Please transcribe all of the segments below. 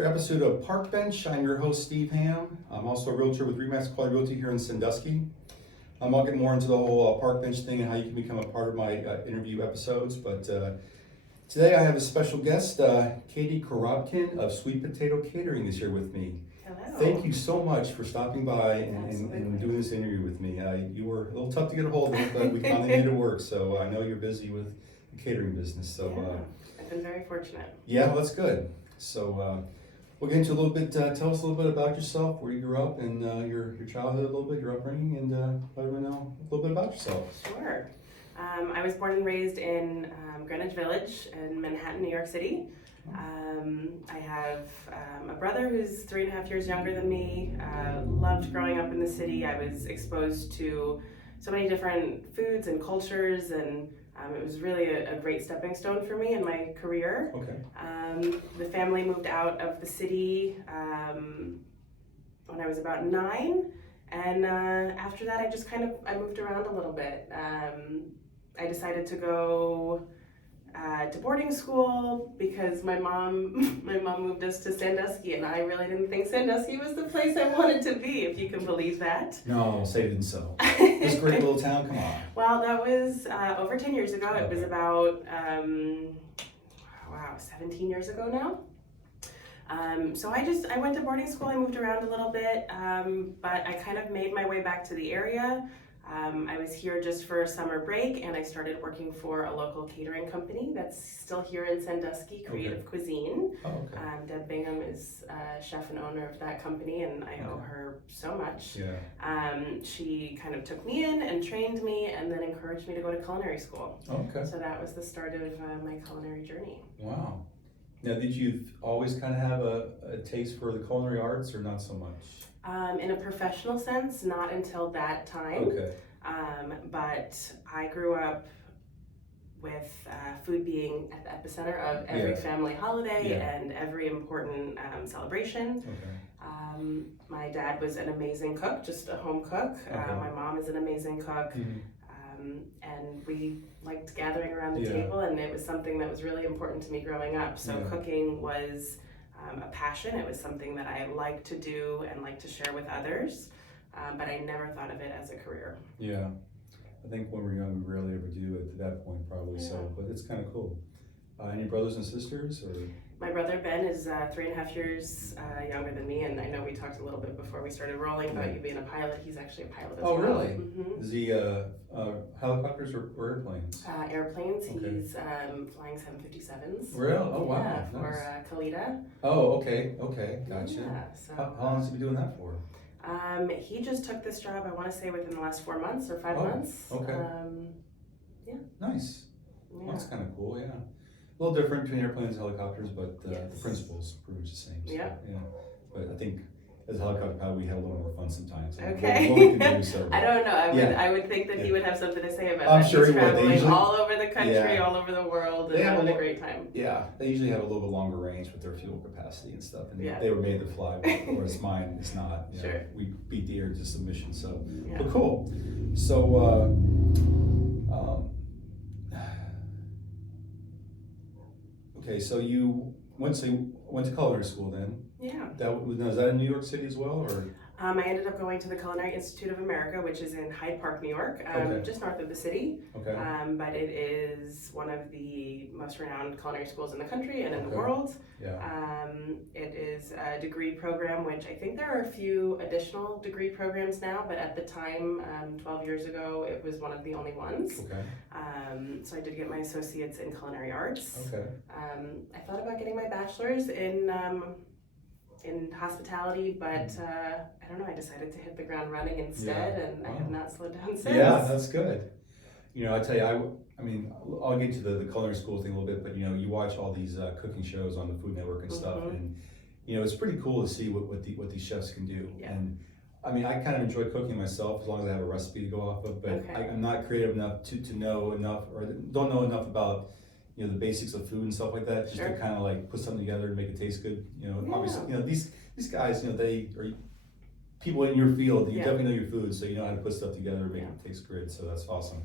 another episode of Parkbench. I'm your host, Steve Ham. I'm also a realtor with Remax Quality Realty here in Sandusky. I'll get more into the whole Parkbench thing and how you can become a part of my interview episodes. But today I have a special guest, Katie Korobkin of Sweet Potato Catering is here with me. Hello. Thank you so much for stopping by and doing this interview with me. You were a little tough to get a hold of, but we finally made it work. So I know you're busy with the catering business. So I've been very fortunate. Yeah, well, that's good. So we'll get into a little bit, tell us a little bit about yourself, where you grew up, and your childhood a little bit, your upbringing, and let everyone know a little bit about yourself. Sure. I was born and raised in Greenwich Village in Manhattan, New York City. I have a brother who's 3.5 years younger than me. Loved growing up in the city. I was exposed to so many different foods and cultures, and it was really a great stepping stone for me in my career. Okay. The family moved out of the city when I was about 9, and after that I moved around a little bit. I decided to go to boarding school because my mom moved us to Sandusky, and I really didn't think Sandusky was the place I wanted to be, if you can believe that. No, say it didn't so. This great little town, come on. Well, that was over 10 years ago. Okay. It was about 17 years ago now. So I went to boarding school. I moved around a little bit, but I kind of made my way back to the area. I was here just for a summer break, and I started working for a local catering company that's still here in Sandusky, Creative Cuisine. Oh, okay. Deb Bingham is chef and owner of that company, and I owe her so much. Yeah. She kind of took me in and trained me, and then encouraged me to go to culinary school. Okay. So that was the start of my culinary journey. Wow. Now, did you always kind of have a taste for the culinary arts, or not so much? In a professional sense, not until that time. Okay. But I grew up with food being at the epicenter of every family holiday and every important celebration. Okay. My dad was an amazing cook, just a home cook. Okay. My mom is an amazing cook. Mm-hmm. And we liked gathering around the table, and it was something that was really important to me growing up. So cooking was a passion. It was something that I liked to do and liked to share with others, but I never thought of it as a career. Yeah, I think when we're young, we rarely ever do it to that point, probably. Yeah. So, but it's kind of cool. Any brothers and sisters, or? My brother Ben is 3.5 years younger than me, and I know we talked a little bit before we started rolling about you being a pilot. He's actually a pilot as well. Oh, really? Mm-hmm. Is he helicopters or airplanes? Airplanes. Okay. He's flying 757s. Really? Oh, wow. Yeah, Nice. for Kalita. Oh, okay, gotcha. Yeah, so, How long has he been doing that for? he just took this job, I want to say, within the last 4 months or 5 Oh, months. okay. Nice. Yeah. Well, that's kind of cool, yeah. A little different between airplanes and helicopters, but the Yes. principle's pretty much the same. So, Yeah. But I think as a helicopter pilot, we have a little more fun sometimes. Okay. What we can do, so. I don't know. I would think that he would have something to say about that. I'm sure He's he would. They traveling usually- all over the country, Yeah. all over the world, They and have having a a great time. Yeah, they usually have a little bit longer range with their fuel capacity and stuff, and Yeah. they were made to fly, whereas mine is not. You know, Sure. we beat the air to submission, so. Yeah. But cool. So, okay, so you went to culinary school then. Yeah. Is that in New York City as well, or? I ended up going to the Culinary Institute of America, which is in Hyde Park, New York, Okay. just north of the city. Okay. But it is one of the most renowned culinary schools in the country and in the Okay. world. Yeah. It is a degree program, which I think there are a few additional degree programs now, but at the time, 12 years ago, it was one of the only ones. Okay. So I did get my associates in culinary arts. Okay. I thought about getting my bachelor's in hospitality, but I don't know, I decided to hit the ground running instead, and I have not slowed down since. Yeah, that's good. You know, I tell you, I mean, I'll get to the culinary school thing a little bit, but you know, you watch all these cooking shows on the Food Network and stuff, and you know, it's pretty cool to see what these chefs can do. Yeah. And I mean, I kind of enjoy cooking myself as long as I have a recipe to go off of, but I'm not creative enough to know enough, or don't know enough about, you know, the basics of food and stuff like that, just to kind of like put something together and make it taste good. You know, obviously, you know, these guys, you know, they are people in your field. You definitely know your food, so you know how to put stuff together and make it taste good. So that's awesome.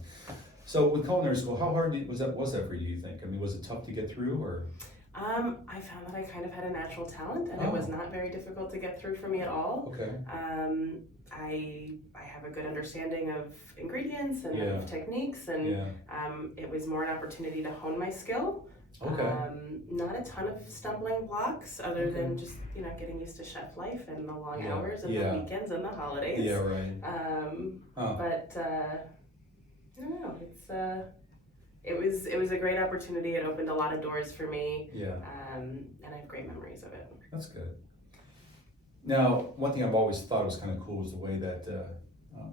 So with culinary school, how hard was that for you? Do you think? I mean, was it tough to get through, or? I found that I kind of had a natural talent, and it was not very difficult to get through for me at all. Okay. I have a good understanding of ingredients and of techniques, and it was more an opportunity to hone my skill. Okay. Not a ton of stumbling blocks, other than just getting used to chef life and the long hours and the weekends and the holidays. Yeah, right. But I don't know. It was a great opportunity. It opened a lot of doors for me. Yeah. And I have great memories of it. That's good. Now, one thing I've always thought was kind of cool is the way that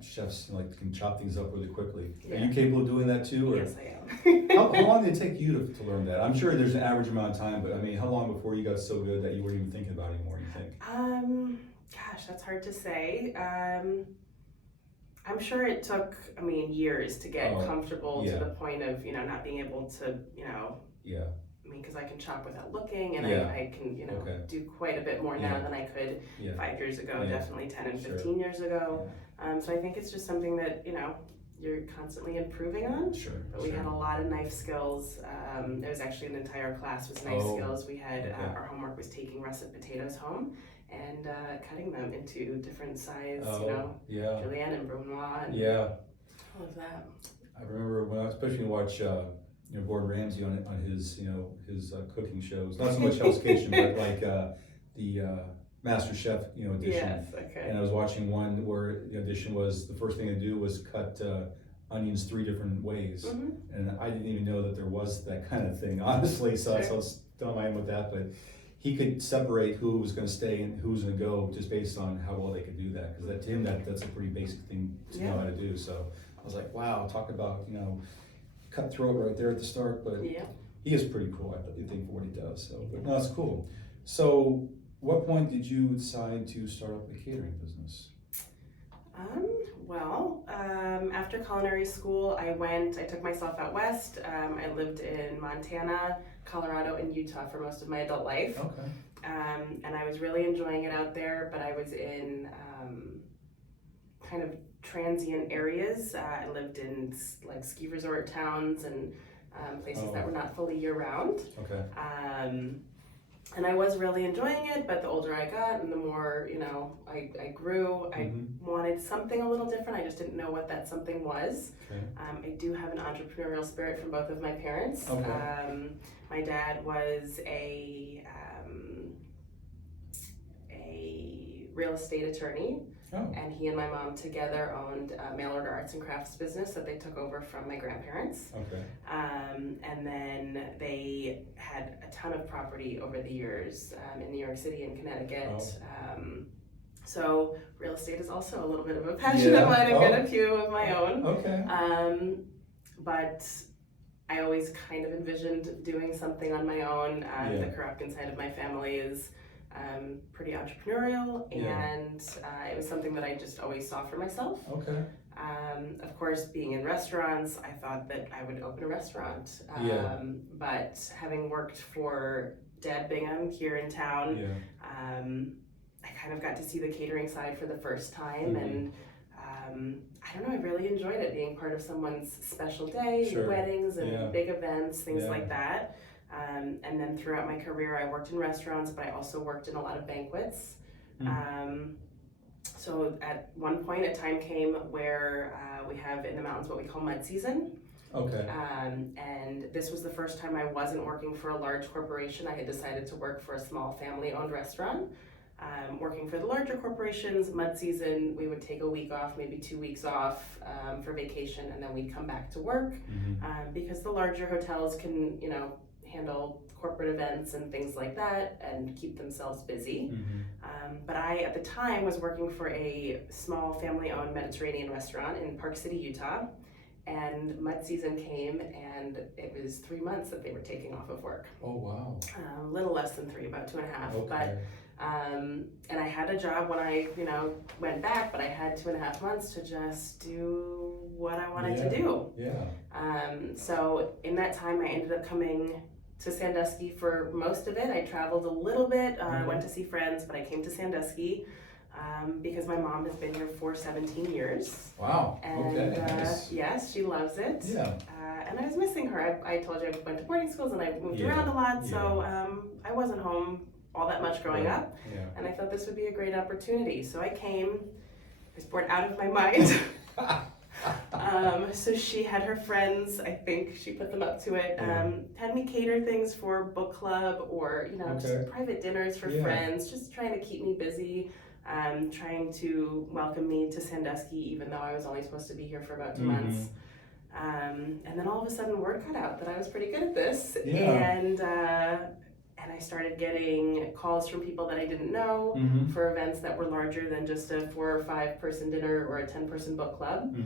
chefs can chop things up really quickly. Yeah. Are you capable of doing that too? Or? Yes, I am. how long did it take you to learn that? I'm sure there's an average amount of time, but I mean, how long before you got so good that you weren't even thinking about it anymore, you think? Gosh, that's hard to say. I'm sure it took, years to get comfortable to the point of, not being able to, because I can chop without looking, and I can, do quite a bit more now than I could 5 years ago, definitely 10 and 15 years ago. So I think it's just something that, you're constantly improving on. Sure. But we had a lot of knife skills. There was actually an entire class with knife skills. We had, our homework was taking russet potatoes home and cutting them into different sizes, julienne and brunoise, and all of that. I remember when especially watch Gordon Ramsay on his his cooking shows, not so much Hell's Kitchen, but like the Master Chef edition. Yes, okay. And I was watching one where the audition was the first thing to do was cut onions 3 different ways, and I didn't even know that there was that kind of thing, honestly. So I was done my end with that, but he could separate who was going to stay and who was going to go just based on how well they could do that. Because to him, that's a pretty basic thing to know how to do. So I was like, wow, talk about cutthroat right there at the start. But he is pretty cool, I think, for what he does. So but no, that's cool. So what point did you decide to start up a catering business? After culinary school, I took myself out west. I lived in Montana, Colorado, and Utah for most of my adult life. Okay. And I was really enjoying it out there, but I was in kind of transient areas. I lived in ski resort towns and places that were not fully year round. Okay. And I was really enjoying it, but the older I got and the more, I grew, I wanted something a little different. I just didn't know what that something was. Okay. I do have an entrepreneurial spirit from both of my parents. Okay. My dad was a real estate attorney. Oh. And he and my mom together owned a mail order arts and crafts business that they took over from my grandparents. Okay. And then they had a ton of property over the years in New York City and Connecticut. Oh. So real estate is also a little bit of a passion of mine. I've got a few of my own. Okay. But I always kind of envisioned doing something on my own. The Korobkin side of my family is pretty entrepreneurial, and it was something that I just always saw for myself. Okay. Of course, being in restaurants, I thought that I would open a restaurant. But having worked for Dad Bingham here in town, I kind of got to see the catering side for the first time, and I don't know, I really enjoyed it, being part of someone's special day, weddings and big events, things like that. And then throughout my career, I worked in restaurants, but I also worked in a lot of banquets. So at one point, a time came where we have in the mountains what we call mud season. Okay. And this was the first time I wasn't working for a large corporation. I had decided to work for a small family-owned restaurant. Working for the larger corporations, mud season, we would take a week off, maybe 2 weeks off for vacation, and then we'd come back to work because the larger hotels can, handle corporate events and things like that and keep themselves busy. But I, at the time, was working for a small family-owned Mediterranean restaurant in Park City, Utah. And mud season came, and it was 3 months that they were taking off of work. Oh, wow. A little less than 3, about 2.5. Okay. But and I had a job when I, went back, but I had 2.5 months to just do what I wanted to do. So in that time, I ended up coming to Sandusky for most of it. I traveled a little bit, went to see friends, but I came to Sandusky because my mom has been here for 17 years. Wow. And okay. Nice. yes, she loves it. Yeah. and I was missing her. I told you I went to boarding schools and I moved around a lot, so I wasn't home all that much growing up, and I thought this would be a great opportunity. So I came. I was bored out of my mind. So she had her friends, I think she put them up to it, had me cater things for book club or, just private dinners for friends, just trying to keep me busy, trying to welcome me to Sandusky, even though I was only supposed to be here for about 2 months. And then all of a sudden word got out that I was pretty good at this, and I started getting calls from people that I didn't know for events that were larger than just a 4 or 5 person dinner or a 10-person book club.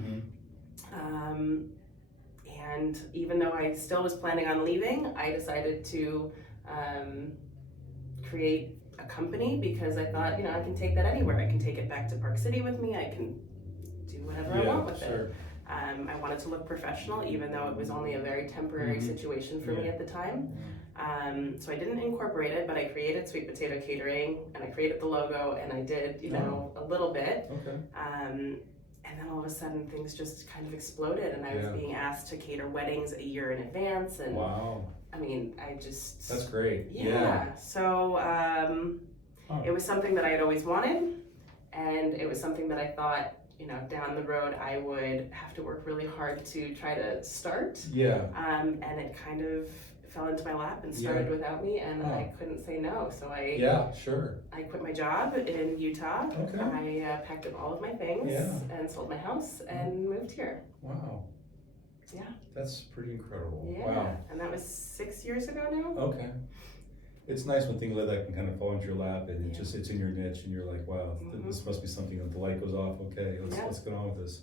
And even though I still was planning on leaving, I decided to create a company because I thought, I can take that anywhere. I can take it back to Park City with me. I can do whatever I want with it. I wanted to look professional, even though it was only a very temporary situation for me at the time. So I didn't incorporate it, but I created Sweet Potato Catering, and I created the logo, and I did, a little bit. And then all of a sudden, things just kind of exploded, and I was being asked to cater weddings a year in advance. And I mean, That's great. So it was something that I had always wanted, and it was something that I thought, down the road I would have to work really hard to try to start. And it kind of fell into my lap and started without me, and I couldn't say no. So I quit my job in Utah. I packed up all of my things and sold my house and moved here. Wow. Yeah. That's pretty incredible. Yeah. Wow. And that was 6 years ago now. Okay. It's nice when things like that can kind of fall into your lap and it's in your niche and you're like, wow, this must be something that the light goes off. Okay, let's get on with this.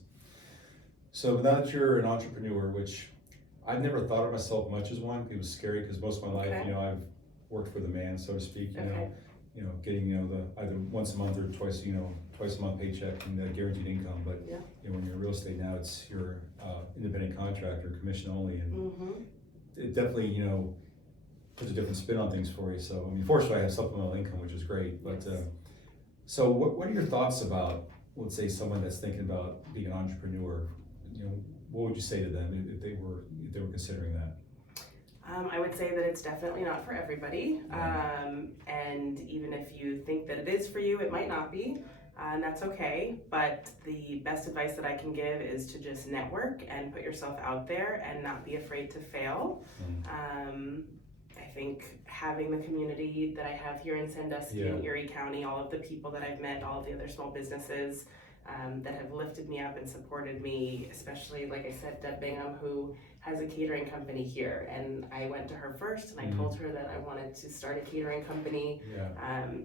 So now that you're an entrepreneur, which I've never thought of myself much as one, it was scary because most of my life, I've worked for the man, so to speak, getting, the either once a month or twice a month paycheck and guaranteed income. But when you're in real estate now, it's your independent contractor, commission only, and it definitely, puts a different spin on things for you. So, I mean, fortunately I have supplemental income, which is great. But so what are your thoughts about, let's say, someone that's thinking about being an entrepreneur? What would you say to them if they were considering that? I would say that it's definitely not for everybody. And even if you think that it is for you, it might not be. And that's okay. But the best advice that I can give is to just network and put yourself out there and not be afraid to fail. I think having the community that I have here in Sandusky and Erie County, all of the people that I've met, all of the other small businesses that have lifted me up and supported me, especially, like I said, Deb Bingham, who has a catering company here. And I went to her first and I told her that I wanted to start a catering company.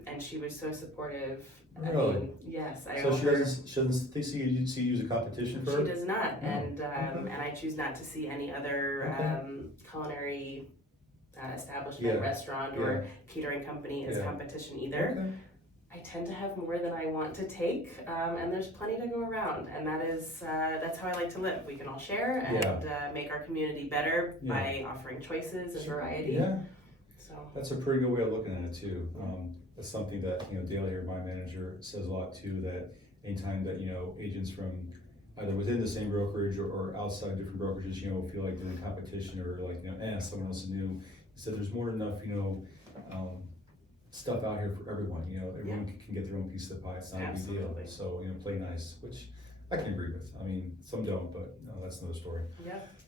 And she was so supportive. Really? I mean, yes. So she doesn't see you as a competition for her? She does not. And I choose not to see any other culinary establishment, restaurant, or catering company as competition either. I tend to have more than I want to take, and there's plenty to go around, and that's how I like to live. We can all share and make our community better by offering choices and variety. So that's a pretty good way of looking at it too. That's something that Dale here, my manager, says a lot too. That anytime that agents from either within the same brokerage or outside different brokerages, feel like they're in competition or like someone else is new. He said there's more than enough stuff out here for everyone. Everyone can get their own piece of the pie. It's not a big deal. So play nice, which I can agree with. I mean, some don't, but that's another story.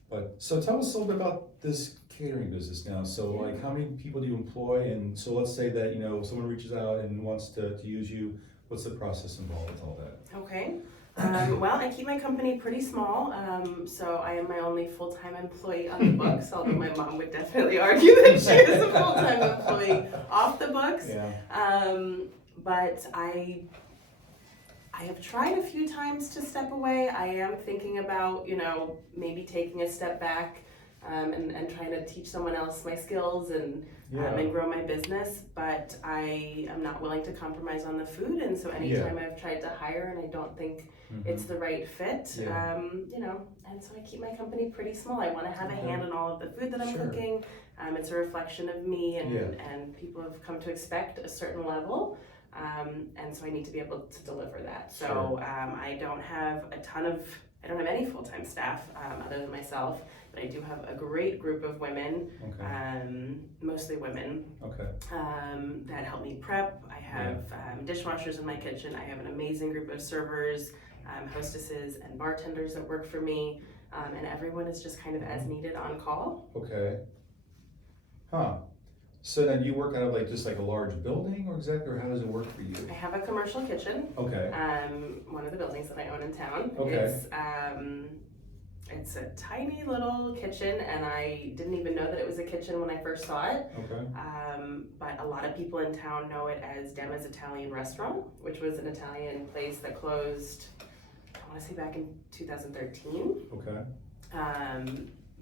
But so tell us a little bit about this catering business now. So like, how many people do you employ? And so let's say that someone reaches out and wants to use you. What's the process involved with all that? Okay. Well, I keep my company pretty small, so I am my only full-time employee on the books, although my mom would definitely argue that she is a full-time employee off the books. But I have tried a few times to step away. I am thinking about, maybe taking a step back and trying to teach someone else my skills and grow my business, but I am not willing to compromise on the food, and so anytime I've tried to hire and I don't think it's the right fit, and so I keep my company pretty small. I want to have a hand in all of the food that I'm cooking. It's a reflection of me, and people have come to expect a certain level, and so I need to be able to deliver that. So I don't have a ton of I don't have any full-time staff other than myself, but I do have a great group of women, mostly women, that help me prep. I have dishwashers in my kitchen. I have an amazing group of servers, hostesses, and bartenders that work for me, and everyone is just kind of as needed on call. Okay. Huh. So then you work out of just a large building, or exactly, or how does it work for you? I have a commercial kitchen. Okay. One of the buildings that I own in town. Okay. It's a tiny little kitchen, and I didn't even know that it was a kitchen when I first saw it. Okay. But a lot of people in town know it as Demma's Italian Restaurant, which was an Italian place that closed, I want to say back in 2013. Okay.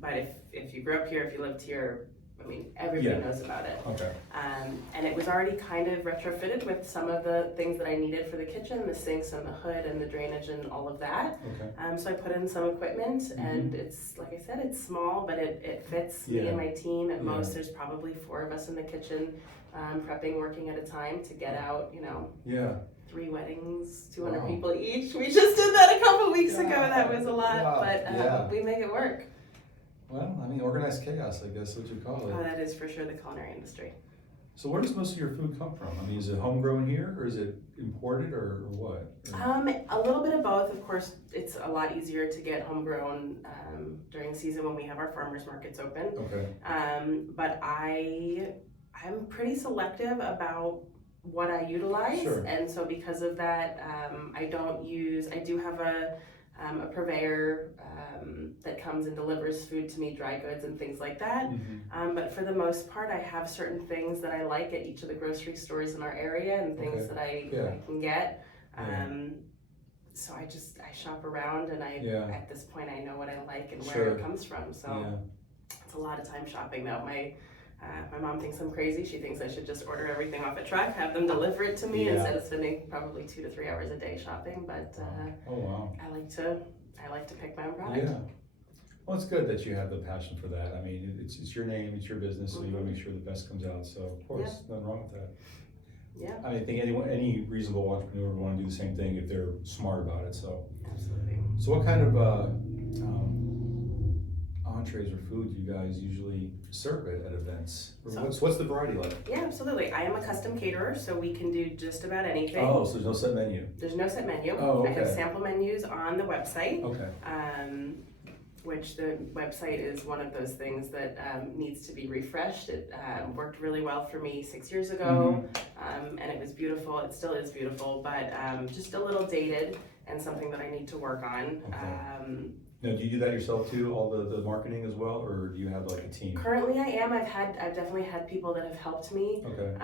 But if you grew up here, if you lived here, I mean, everybody knows about it. Okay. And it was already kind of retrofitted with some of the things that I needed for the kitchen, the sinks and the hood and the drainage and all of that. Okay. So I put in some equipment, and it's, like I said, it's small, but it fits me and my team. At most, there's probably 4 of us in the kitchen, prepping, working at a time to get out, 3 weddings, 200 people each. We just did that a couple weeks ago. That was a lot, but we make it work. Well, I mean, organized chaos, I guess, what you call it. Oh, that is for sure the culinary industry. So where does most of your food come from? I mean, is it homegrown here, or is it imported, or what? A little bit of both. Of course, it's a lot easier to get homegrown during the season when we have our farmers markets open. Okay. But I'm pretty selective about what I utilize, and so because of that, I do have a purveyor that comes and delivers food to me, dry goods and things like that. But for the most part, I have certain things that I like at each of the grocery stores in our area, and things that I can get. So I shop around, and at this point I know what I like and where it comes from. So it's a lot of time shopping though. My mom thinks I'm crazy. She thinks I should just order everything off a truck, have them deliver it to me instead of spending probably 2 to 3 hours a day shopping. But I like to pick my own product. Yeah. Well, it's good that you have the passion for that. I mean, it's your name, it's your business, so you want to make sure the best comes out. So of course, nothing wrong with that. Yeah. I mean, I think any reasonable entrepreneur would want to do the same thing if they're smart about it. So. Absolutely. So what kind of entrees or food do you guys usually serve at events? What's the variety like? Yeah, absolutely. I am a custom caterer, so we can do just about anything. Oh, so there's no set menu? There's no set menu. Oh, okay. I have sample menus on the website. Okay. Which the website is one of those things that needs to be refreshed. It worked really well for me 6 years ago, and it was beautiful. It still is beautiful, but just a little dated and something that I need to work on. Okay. Now, do you do that yourself too, all the marketing as well, or do you have a team? Currently, I am. I've definitely had people that have helped me. Okay.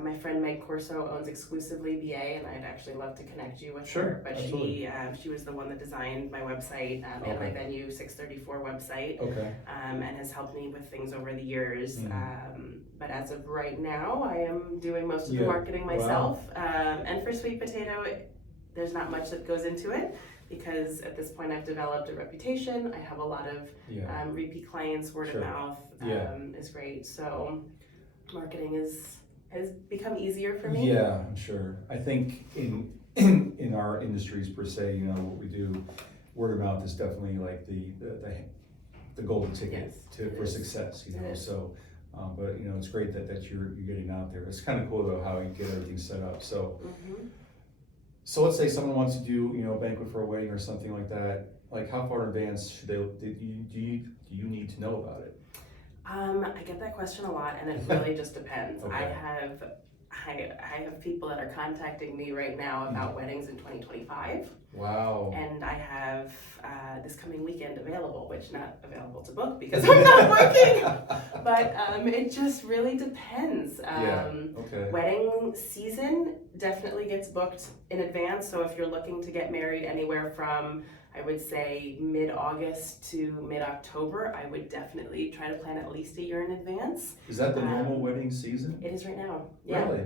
My friend Meg Corso owns exclusively BA, and I'd actually love to connect you with her. But she was the one that designed my website and my venue 634 website. Okay. And has helped me with things over the years. But as of right now, I am doing most of the marketing myself. Wow. And for Sweet Potato, there's not much that goes into it, because at this point I've developed a reputation. I have a lot of repeat clients. Word of mouth is great. So marketing has become easier for me. Yeah, I'm sure. I think in our industries per se, what we do, word of mouth is definitely like the golden ticket for success. So, but it's great that you're getting out there. It's kind of cool though how you get everything set up. So. So let's say someone wants to do, a banquet for a wedding or something like that. Like, how far in advance do you need to know about it? I get that question a lot, and it really just depends. Okay. I have people that are contacting me right now about weddings in 2025. Wow. And I have this coming weekend available, which not available to book because I'm not working. But it just really depends. Wedding season definitely gets booked in advance. So if you're looking to get married anywhere from, I would say, mid-August to mid-October, I would definitely try to plan at least a year in advance. Is that the normal wedding season? It is right now. Yeah. Really?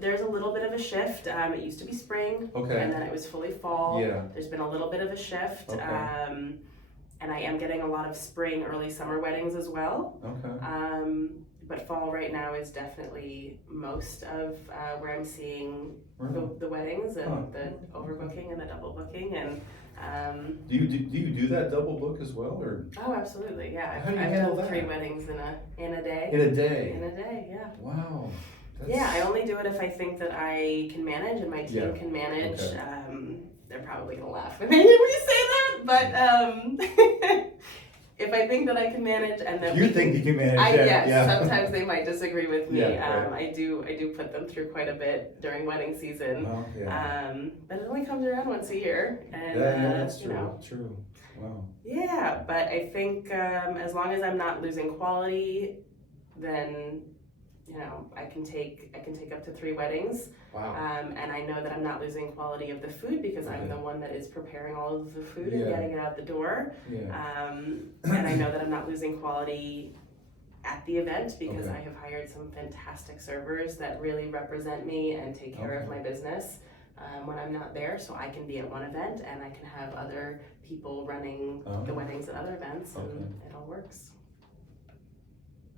There's a little bit of a shift. It used to be spring, and then it was fully fall. Yeah. There's been a little bit of a shift, and I am getting a lot of spring, early summer weddings as well. Okay. but fall right now is definitely most of where I'm seeing the weddings and the overbooking and the double booking. And do you do that double book as well, or? Oh, absolutely, yeah. How do you I've handle done 3 that? weddings in a day. In a day? In a day, yeah. Wow. Yeah, I only do it if I think that I can manage and my team can manage. Okay. They're probably gonna laugh when they hear me say that, but if I think that I can manage and that you think you can manage, yes, sometimes they might disagree with me. Yeah, right. I do put them through quite a bit during wedding season. Well, yeah. But it only comes around once a year, and that's true. you know. True. Wow. Yeah, but I think as long as I'm not losing quality, then you know I can take up to 3 weddings. Wow. And I know that I'm not losing quality of the food because I'm the one that is preparing all of the food and getting it out the door. Yeah. And I know that I'm not losing quality at the event because I have hired some fantastic servers that really represent me and take care of my business when I'm not there, so I can be at one event and I can have other people running the weddings at other events, and it all works.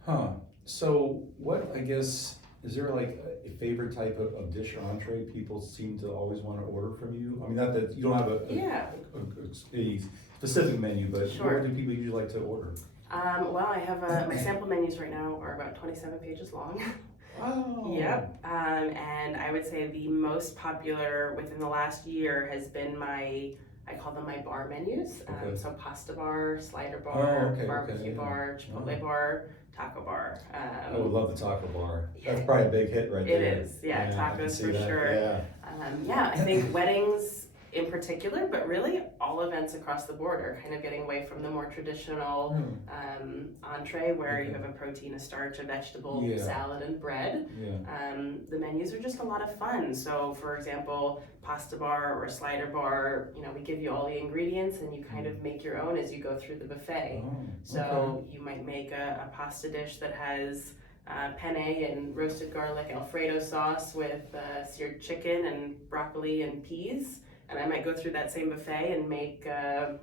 Huh. So what, I guess, is there like a favorite type of dish or entree people seem to always want to order from you? I mean, not that you don't have a specific menu, but what do people usually like to order? Well, I have my sample menus right now are about 27 pages long. Wow. Yep. And I would say the most popular within the last year has been I call them my bar menus. So pasta bar, slider bar, barbecue bar, chipotle bar, taco bar. I would love the taco bar. That's probably a big hit right there. It is, tacos for sure. I think weddings in particular, but really all events across the board are kind of getting away from the more traditional entree where you have a protein, a starch, a vegetable, salad, and bread. The menus are just a lot of fun. So for example, pasta bar or a slider bar, you know, we give you all the ingredients and you kind of make your own as you go through the buffet. So you might make a pasta dish that has penne and roasted garlic Alfredo sauce with seared chicken and broccoli and peas. And I might go through that same buffet and make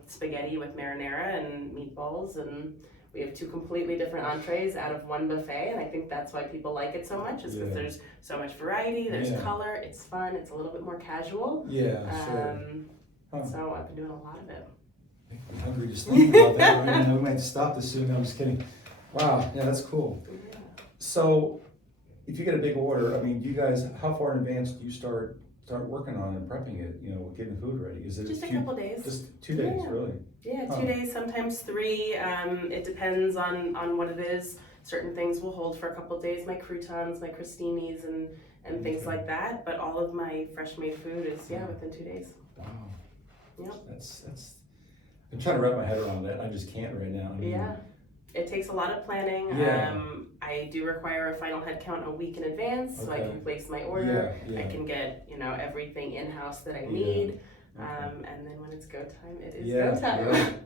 spaghetti with marinara and meatballs, and we have 2 completely different entrees out of one buffet, and I think that's why people like it so much, is because there's so much variety, there's color, it's fun, it's a little bit more casual. So I've been doing a lot of it. I'm hungry just thinking about that. We might stop this soon. I'm just kidding. Wow, yeah, that's cool. So if you get a big order, I mean, do you guys, how far in advance do you start working on and prepping it, you know, getting food ready? Is it just a couple days? Just 2 days, really? Yeah, 2 days, sometimes 3. It depends on what it is. Certain things will hold for a couple days, my croutons, my crostinis, and things like that. But all of my fresh made food is within 2 days. Wow. Yep. That's. I'm trying to wrap my head around that. I just can't right now. I mean, it takes a lot of planning. I do require a final head count a week in advance, so I can place my order. I can get everything in house that I need, and then when it's go time, it is go time.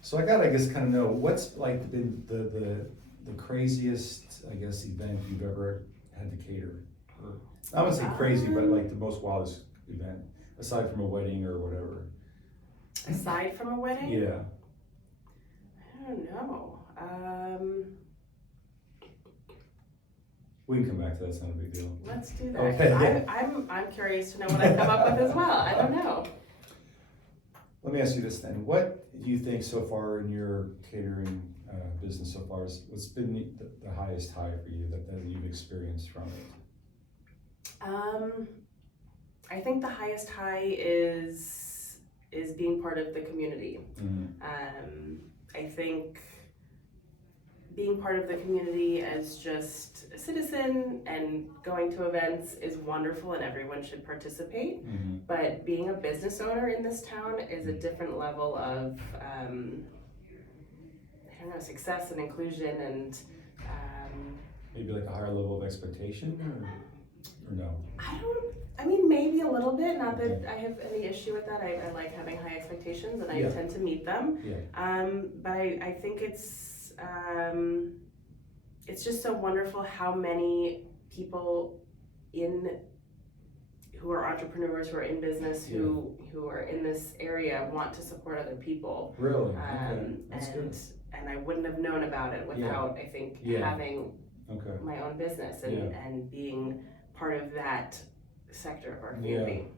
So I gotta, kind of know what's like been the craziest, I guess, event you've ever had to cater. I wouldn't say crazy, but like the most wildest event aside from a wedding or whatever. Aside from a wedding? Yeah. I don't know. We can come back to that. It's not a big deal. Let's do that. Okay. I'm curious to know what I come up with as well. I don't know. Let me ask you this then. What do you think so far in your catering business so far what's been the highest high for you that you've experienced from it? I think the highest high is being part of the community. I think being part of the community as just a citizen and going to events is wonderful and everyone should participate. But being a business owner in this town is a different level of success and inclusion and maybe like a higher level of expectation or no? I mean, maybe a little bit. Not that I have any issue with that. I like having high expectations and I tend to meet them. But I think it's just so wonderful how many people who are entrepreneurs, who are in business, who are in this area want to support other people. Really? Okay. That's good. And I wouldn't have known about it without, I think, having my own business and being part of that sector of our community.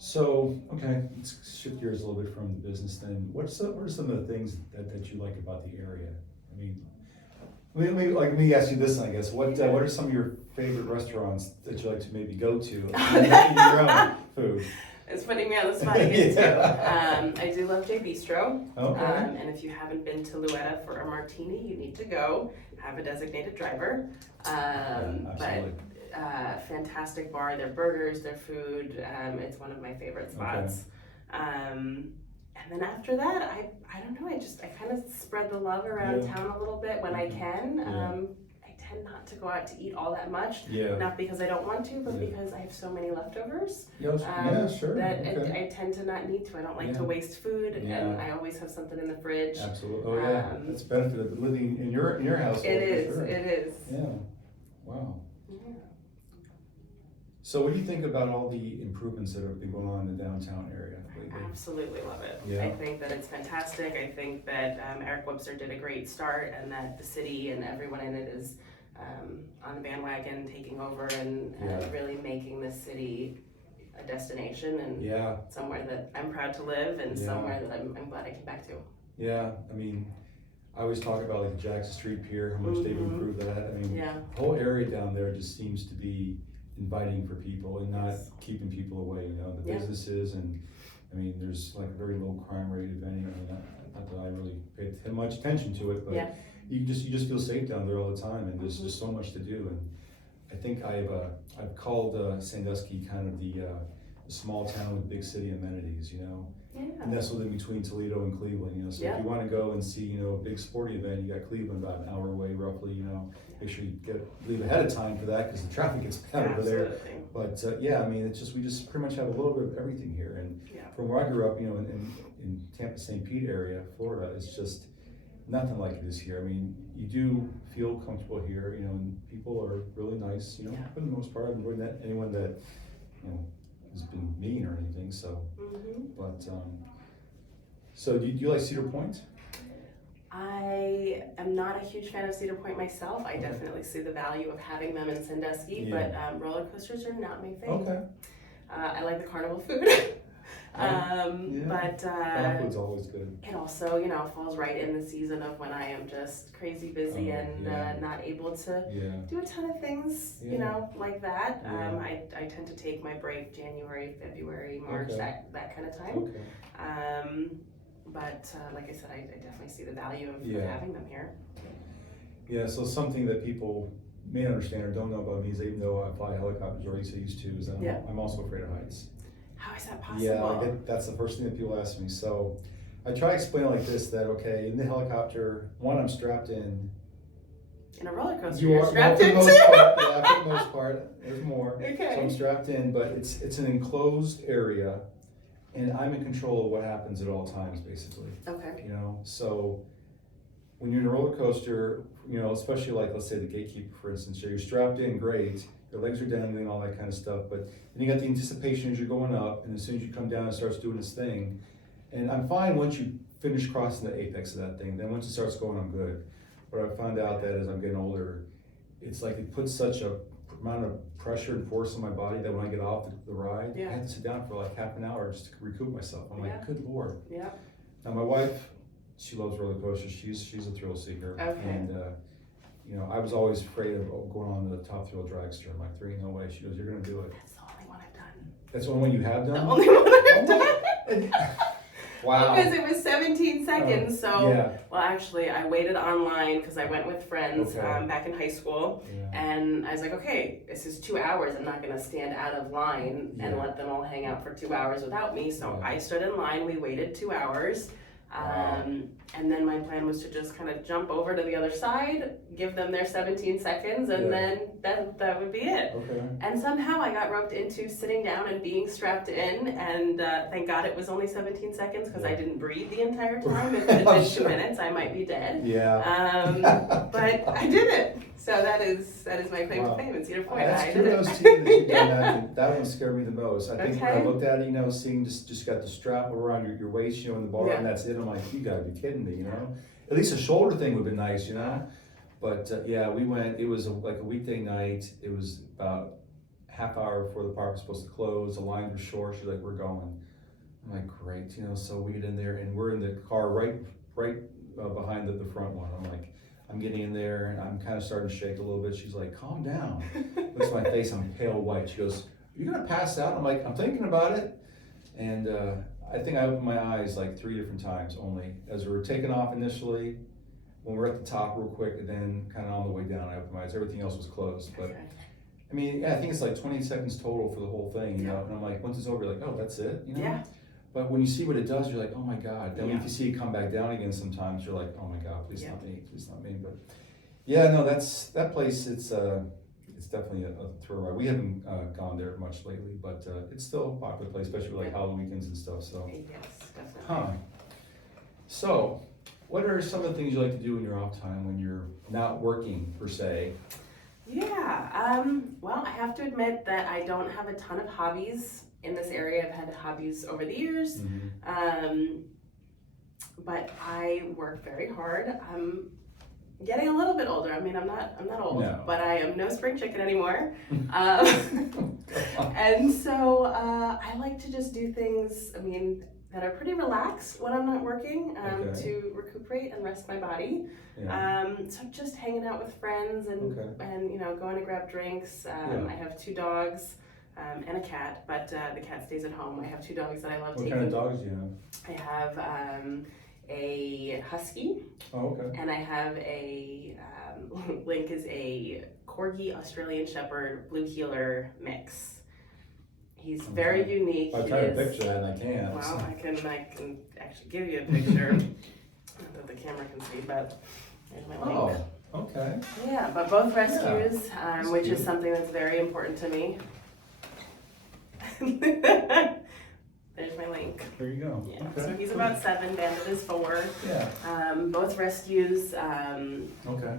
So, let's shift gears a little bit from the business then. What are some of the things that you like about the area? I mean, let me ask you this, I guess. What are some of your favorite restaurants that you like to maybe go to and eat your own food? It's putting me on the spot again too. I do love J Bistro. Okay. And if you haven't been to Luetta for a martini, you need to go. Have a designated driver. Absolutely. But fantastic bar. Their burgers, their food. It's one of my favorite spots. And then after that, I don't know. I kind of spread the love around town a little bit when I can. I tend not to go out to eat all that much. Not because I don't want to, but because I have so many leftovers. Sure. That I tend to not need to. I don't like to waste food, and I always have something in the fridge. Absolutely. Oh yeah, that's the benefit of living in your household. It is. Sure. It is. Yeah. Wow. So what do you think about all the improvements that have been going on in the downtown area lately? I absolutely love it. Yeah. I think that it's fantastic. I think that Eric Webster did a great start, and that the city and everyone in it is on the bandwagon, taking over and really making this city a destination and somewhere that I'm proud to live and somewhere that I'm glad I came back to. Yeah, I mean, I always talk about like the Jackson Street Pier, how much they've improved that. I mean, the whole area down there just seems to be inviting for people and not keeping people away, you know, the businesses, and I mean, there's like a very low crime rate, if any. I mean, not that I really paid much attention to it, but you just feel safe down there all the time, and there's just so much to do. And I think I've called Sandusky kind of the small town with big city amenities, you know, and nestled in between Toledo and Cleveland, you know. So if you want to go and see, you know, a big sporting event, you got Cleveland about an hour away roughly, you know. Make sure you leave ahead of time for that because the traffic gets bad over there. But I mean, we just pretty much have a little bit of everything here. And from where I grew up, you know, in Tampa, St. Pete area, Florida, it's just nothing like it is here. I mean, you do feel comfortable here, you know, and people are really nice, you know, for the most part. I haven't met anyone that, you know, has been mean or anything. So, but so do you like Cedar Point? I am not a huge fan of Cedar Point myself. I definitely see the value of having them in Sandusky, but roller coasters are not my thing. Okay. I like the carnival food. But carnival food's always good. It also, you know, falls right in the season of when I am just crazy busy and not able to do a ton of things, you know, like that. I tend to take my break January, February, March, that kind of time. But like I said, I definitely see the value of having them here. Yeah, so something that people may not understand or don't know about me is, even though I fly helicopters, or at least I used to, is that I'm also afraid of heights. How is that possible? Yeah, that's the first thing that people ask me. So I try to explain it like this, that in the helicopter, one, I'm strapped in. In a roller coaster, you're strapped in too? For the most part, there's more. Okay. So I'm strapped in, but it's an enclosed area, and I'm in control of what happens at all times, basically. Okay. You know, so when you're in a roller coaster, you know, especially like, let's say the gatekeeper, for instance, you're strapped in, great, your legs are dangling, all that kind of stuff, but then you got the anticipation as you're going up, and as soon as you come down, it starts doing its thing. And I'm fine once you finish crossing the apex of that thing. Then once it starts going, I'm good. But I found out that as I'm getting older, it's like it puts such a amount of pressure and force on my body that when I get off the ride, I have to sit down for like half an hour just to recoup myself. I'm like, good Lord. Yeah. Now my wife, she loves roller coasters. She's a thrill seeker. Okay. And you know, I was always afraid of going on the Top Thrill dragster. I'm like, there ain't no way. She goes, you're gonna do it. That's the only one I've done. That's the only one you have done? The only one I've done. Wow. Because it was 17 seconds, well, actually, I waited online because I went with friends back in high school, and I was like, okay, this is 2 hours. I'm not going to stand out of line and let them all hang out for 2 hours without me. So I stood in line. We waited 2 hours. And then my plan was to just kind of jump over to the other side, give them their 17 seconds, and then that would be it. Okay. And somehow I got roped into sitting down and being strapped in, and thank God it was only 17 seconds because I didn't breathe the entire time. If it had been 2 minutes, I might be dead. Yeah. But I did it. So that is my claim to fame in Cedar Point. That's kudos to you that you've done that. That one scared me the most. I think when I Okay. looked at it, seeing just got the strap around your waist, in the bar, and that's it. I'm like, you gotta be kidding me, At least a shoulder thing would have been nice, But we went. It was like a weekday night. It was about half hour before the park was supposed to close. The lines were short. She's like, we're going. I'm like, great, so we get in there and we're in the car right behind the front one. I'm like, I'm getting in there and I'm kind of starting to shake a little bit. She's like, calm down. Looks at my face, I'm pale white. She goes, are you gonna pass out? I'm like, I'm thinking about it. And I think I opened my eyes like 3 different times only. As we were taking off initially, when we're at the top real quick, and then kind of on the way down, I opened my eyes. Everything else was closed. But I mean, I think it's like 20 seconds total for the whole thing, And I'm like, once it's over, you're like, oh, that's it, Yeah. But when you see what it does, you're like, oh my God. Then when you see it come back down again sometimes, you're like, oh my God, please not me, please not me. But that place, it's definitely a thrill ride. We haven't gone there much lately, but it's still a popular place, especially with like Halloween weekends and stuff. So. Yes, definitely. So, what are some of the things you like to do in your off time when you're not working per se? Yeah, well, I have to admit that I don't have a ton of hobbies in this area. I've had hobbies over the years, but I work very hard. I'm getting a little bit older. I mean, I'm not old, but I am no spring chicken anymore. And so I like to just do things, that are pretty relaxed when I'm not working, to recuperate and rest my body. So just hanging out with friends and going to grab drinks. I have 2 dogs and a cat, but the cat stays at home. I have 2 dogs that I love taking. What kind of dogs do you have? I have a husky. Oh, okay. And I have a Link is a Corgi Australian Shepherd Blue Heeler mix. He's very unique. I tried to picture that and I can't. Well, I can actually give you a picture that the camera can see, but there's my link. Oh, okay. Yeah, but both rescues, which is something that's very important to me. There's my link. There you go. Yeah. Okay. So he's about 7, Bandit is 4. Yeah. Both rescues. Okay.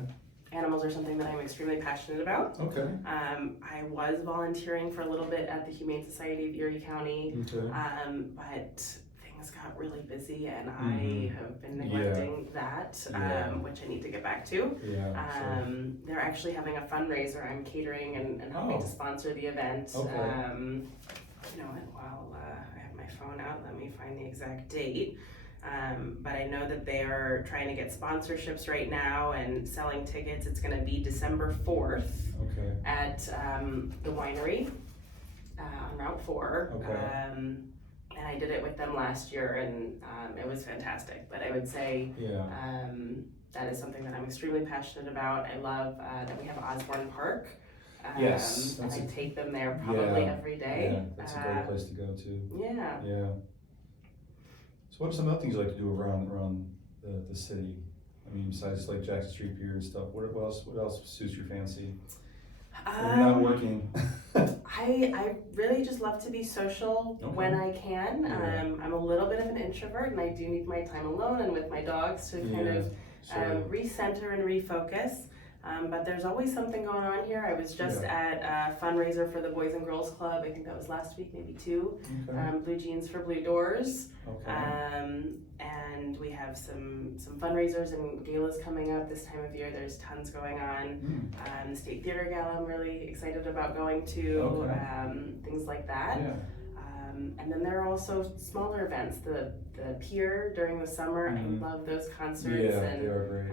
Animals are something that I'm extremely passionate about. Okay. I was volunteering for a little bit at the Humane Society of Erie County, okay. But things got really busy and I have been neglecting that, which I need to get back to. Yeah, they're actually having a fundraiser. I'm catering and helping to sponsor the event. Okay. You know, and while I have my phone out, let me find the exact date. But I know that they are trying to get sponsorships right now and selling tickets. It's going to be December 4th at the winery on Route 4. Okay. And I did it with them last year and it was fantastic. But I would say that is something that I'm extremely passionate about. I love that we have Osborne Park. Yes. And I take them there probably every day. Yeah, that's a great place to go to. Yeah. Yeah. So what are some other things you like to do around the city? I mean, besides like Jackson Street Pier and stuff, what else suits your fancy? When you're not working. I really just love to be social when I can. I'm a little bit of an introvert and I do need my time alone and with my dogs to kind of recenter and refocus. But there's always something going on here. I was just at a fundraiser for the Boys and Girls Club. I think that was last week, maybe 2. Blue Jeans for Blue Doors. And we have some fundraisers and galas coming up this time of year. There's tons going on. The State Theater Gala I'm really excited about going to. Things like that. And then there are also smaller events. The Pier during the summer. I love those concerts. Yeah, and, they are great.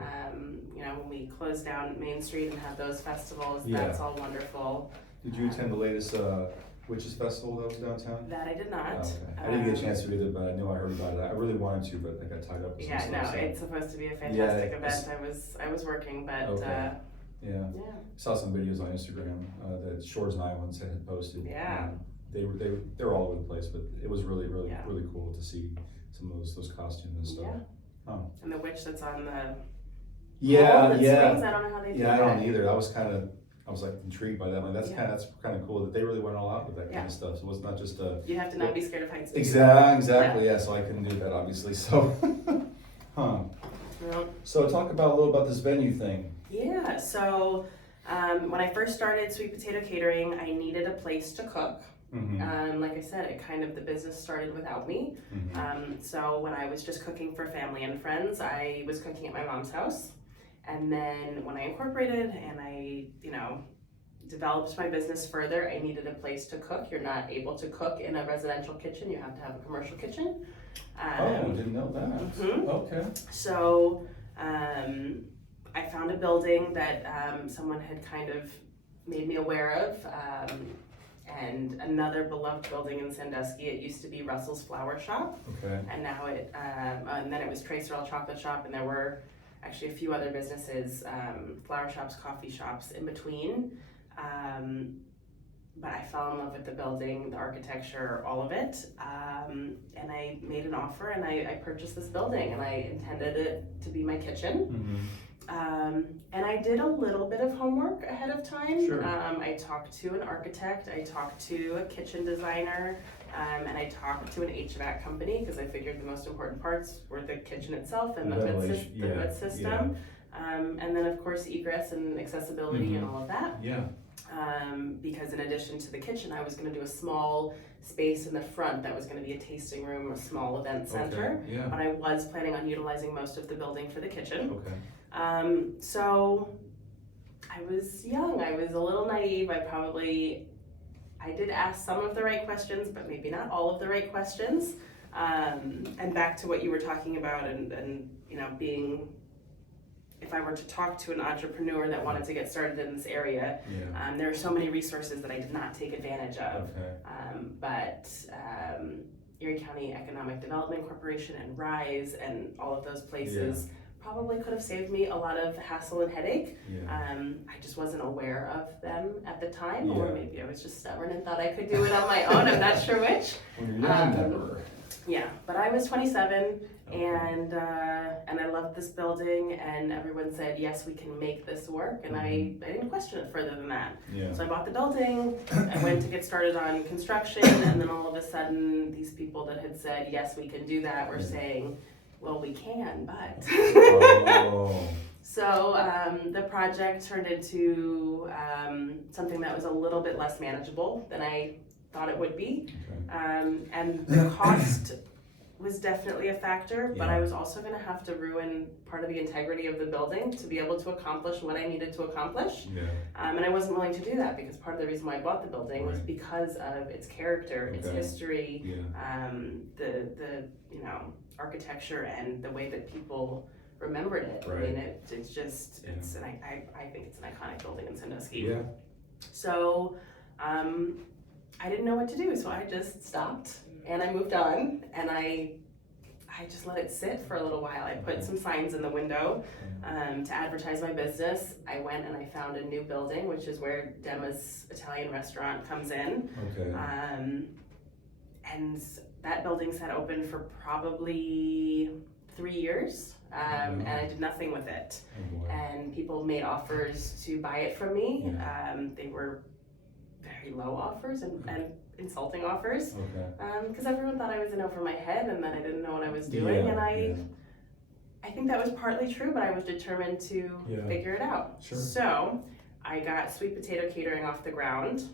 You know, when we close down Main Street and have those festivals, that's all wonderful. Did you attend the latest Witches Festival that was downtown? That I did not. Oh, okay. I didn't get a chance to read it, but I know I heard about it. I really wanted to, but I got tied up with some stuff. It's supposed to be a fantastic event. I was working, but saw some videos on Instagram that Shores and Islands had posted. They were all over the place, but it was really cool to see some of those costumes and stuff. And the witch that's on the swings, I don't know how they do that. I don't either. I was like intrigued by that. Like that's kind of cool that they really went all out with that kind of stuff. So it's not just a. You have to not be scared of heights. Exactly. Yeah. So I couldn't do that, obviously. So, So talk about a little about this venue thing. Yeah. So When I first started Sweet Potato Catering, I needed a place to cook. Like I said, the business started without me. So when I was just cooking for family and friends, I was cooking at my mom's house. And then when I incorporated and I, developed my business further, I needed a place to cook. You're not able to cook in a residential kitchen. You have to have a commercial kitchen. Didn't know that. Okay. So I found a building that someone had kind of made me aware of, and another beloved building in Sandusky. It used to be Russell's Flower Shop. Okay. And now and then it was Trace Earl Chocolate Shop, and there were actually a few other businesses, flower shops, coffee shops in between. But I fell in love with the building, the architecture, all of it. And I made an offer and I purchased this building, and I intended it to be my kitchen. And I did a little bit of homework ahead of time. Sure. I talked to an architect, I talked to a kitchen designer, and I talked to an HVAC company because I figured the most important parts were the kitchen itself and the hood system. And then of course egress and accessibility and all of that. Yeah. Because in addition to the kitchen, I was going to do a small space in the front that was going to be a tasting room, a small event center. Okay. Yeah. But I was planning on utilizing most of the building for the kitchen. Okay. So I was young, I was a little naive. I did ask some of the right questions, but maybe not all of the right questions. And back to what you were talking about and being, if I were to talk to an entrepreneur that wanted to get started in this area, there are so many resources that I did not take advantage of. Okay. But Erie County Economic Development Corporation and RISE and all of those places probably could have saved me a lot of hassle and headache. I just wasn't aware of them at the time, or maybe I was just stubborn and thought I could do it on my own. I'm not sure which. When you're young, never. Yeah, but I was 27, and I loved this building, and everyone said, yes, we can make this work, and I didn't question it further than that. So I bought the building, I went to get started on construction, and then all of a sudden, these people that had said, yes, we can do that, were saying, well, we can, but. So the project turned into something that was a little bit less manageable than I thought it would be. And the cost was definitely a factor, but I was also going to have to ruin part of the integrity of the building to be able to accomplish what I needed to accomplish. And I wasn't willing to do that because part of the reason why I bought the building was because of its character, its history, the architecture, and the way that people remembered it. I mean, it's just, I think it's an iconic building in Sandusky. So I didn't know what to do, so I just stopped and I moved on, and I just let it sit for a little while. I put some signs in the window to advertise my business. I went and I found a new building, which is where Demma's Italian restaurant comes in. And that building sat open for probably 3 years, and I did nothing with it. And people made offers to buy it from me. They were very low offers and insulting offers, because everyone thought I was in over my head and that I didn't know what I was doing. And I think that was partly true, but I was determined to figure it out. So I got Sweet Potato Catering off the ground.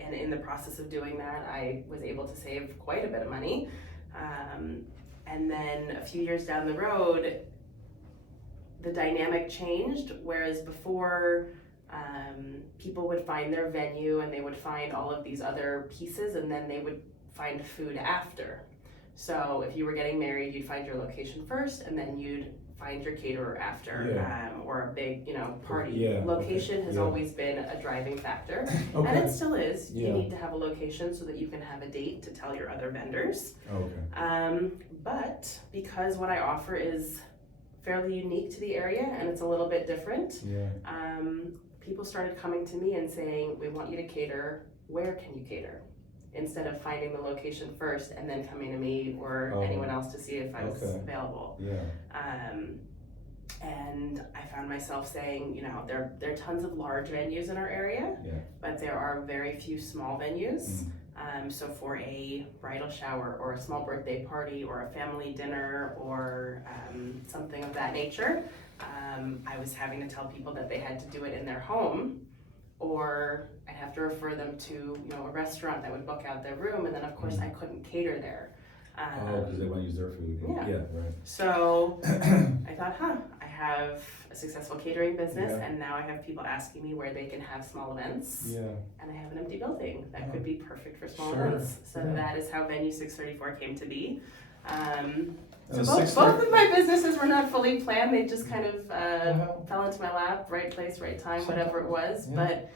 And in the process of doing that, I was able to save quite a bit of money. And then a few years down the road, the dynamic changed, whereas before people would find their venue and they would find all of these other pieces, and then they would find food after. So if you were getting married, you'd find your location first, and then you'd find your caterer after, or a big, party. Location has always been a driving factor, and it still is. You need to have a location so that you can have a date to tell your other vendors. But because what I offer is fairly unique to the area and it's a little bit different, people started coming to me and saying, we want you to cater. Where can you cater? Instead of finding the location first and then coming to me or anyone else to see if I was available. And I found myself saying, there are tons of large venues in our area, but there are very few small venues. So for a bridal shower or a small birthday party or a family dinner or something of that nature, I was having to tell people that they had to do it in their home, or I'd have to refer them to, a restaurant that would book out their room, and then of course I couldn't cater there. Because they want to use their food. Yeah. Right. So I thought, I have a successful catering business, and now I have people asking me where they can have small events. Yeah. And I have an empty building that could be perfect for small Sure. events. So that is how Venue 634 came to be. So both of my businesses were not fully planned. They just kind of fell into my lap, right place, right time, whatever it was. Yeah. But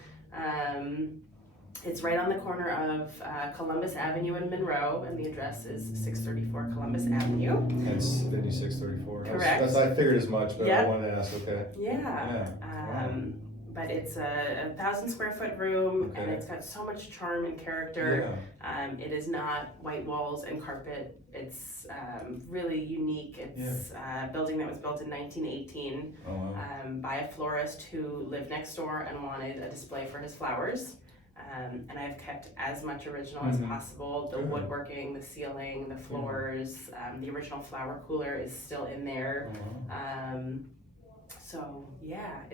it's right on the corner of Columbus Avenue and Monroe, and the address is 634 Columbus Avenue. That's Venue 634. Correct. I figured as much, but I wanted to ask, okay. Yeah. But it's a 1,000 square foot room, and it's got so much charm and character. Yeah. It is not white walls and carpet. It's really unique. It's a building that was built in 1918 by a florist who lived next door and wanted a display for his flowers. And I've kept as much original as possible. The woodworking, the ceiling, the floors, the original flower cooler is still in there. So yeah,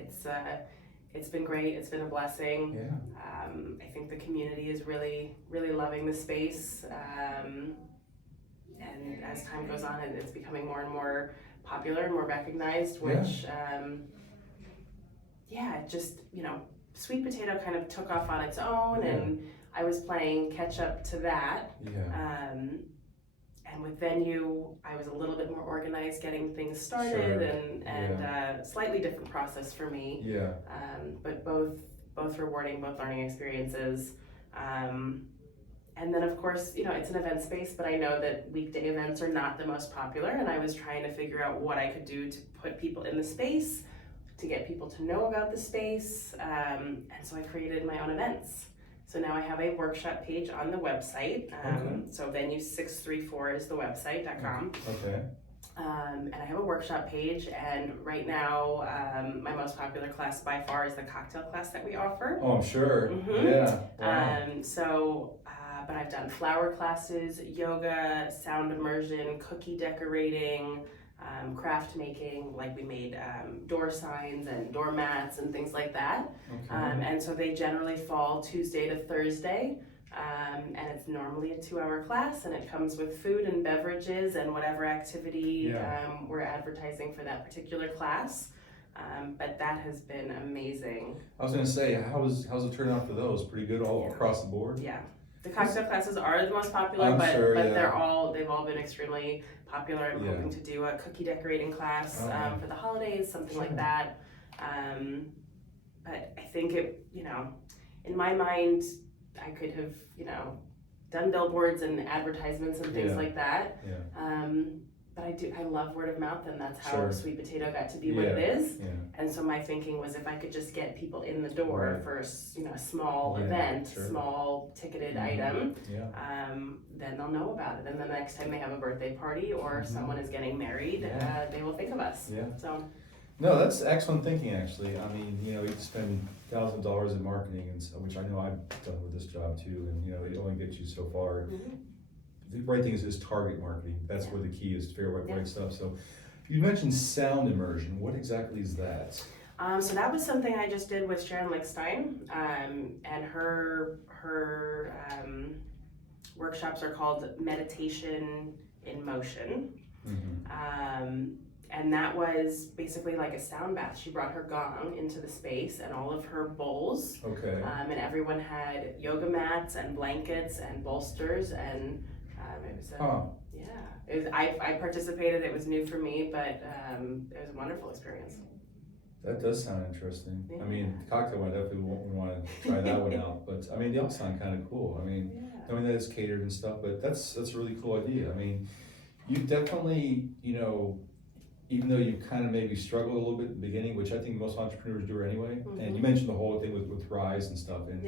it's been great. It's been a blessing. Yeah. I think the community is really, really loving the space. And as time goes on, it's becoming more and more popular and more recognized, which, just, Sweet Potato kind of took off on its own, and I was playing catch up to that. Yeah. And with Venue, I was a little bit more organized getting things started, and slightly different process for me. Yeah. But both rewarding, both learning experiences. And then of course, it's an event space, but I know that weekday events are not the most popular, and I was trying to figure out what I could do to put people in the space, to get people to know about the space, and so I created my own events. So now I have a workshop page on the website. So venue634 is the website.com. Okay. And I have a workshop page, and right now my most popular class by far is the cocktail class that we offer. Oh, I'm sure. Yeah. Wow. But I've done flower classes, yoga, sound immersion, cookie decorating, craft making, like we made door signs and doormats and things like that. Okay. And so they generally fall Tuesday to Thursday, and it's normally a 2-hour class, and it comes with food and beverages and whatever activity we're advertising for that particular class. But that has been amazing. I was going to say, how's the turnout for those? Pretty good all across the board? Yeah. The cocktail classes are the most popular, but they've all been extremely popular. I'm hoping to do a cookie decorating class for the holidays, something like that. But I think in my mind, I could have, done billboards and advertisements and things like that. Yeah. But I love word of mouth, and that's how Sweet Potato got to be what it is. Yeah. And so my thinking was, if I could just get people in the door for a small event, small ticketed item, then they'll know about it. And the next time they have a birthday party or someone is getting married, they will think of us. Yeah. So. No, that's excellent thinking, actually. I mean, you spend $1,000s in marketing, which I know I've done with this job too, and it only gets you so far. Mm-hmm. The right thing is target marketing. That's where the key is to figure out right stuff. So you mentioned sound immersion. What exactly is that? So that was something I just did with Sharon Lickstein, and her workshops are called Meditation in Motion. Mm-hmm. And that was basically like a sound bath. She brought her gong into the space and all of her bowls. Okay. And everyone had yoga mats and blankets and bolsters, and it was I participated. It was new for me, but it was a wonderful experience. That does sound interesting. Yeah. I mean, the cocktail one, I definitely want to try that one out. But I mean, they all sound kind of cool. I mean, knowing that it's catered and stuff, but that's a really cool idea. I mean, you definitely, even though you kind of maybe struggled a little bit in the beginning, which I think most entrepreneurs do anyway. Mm-hmm. And you mentioned the whole thing with Rise and stuff. And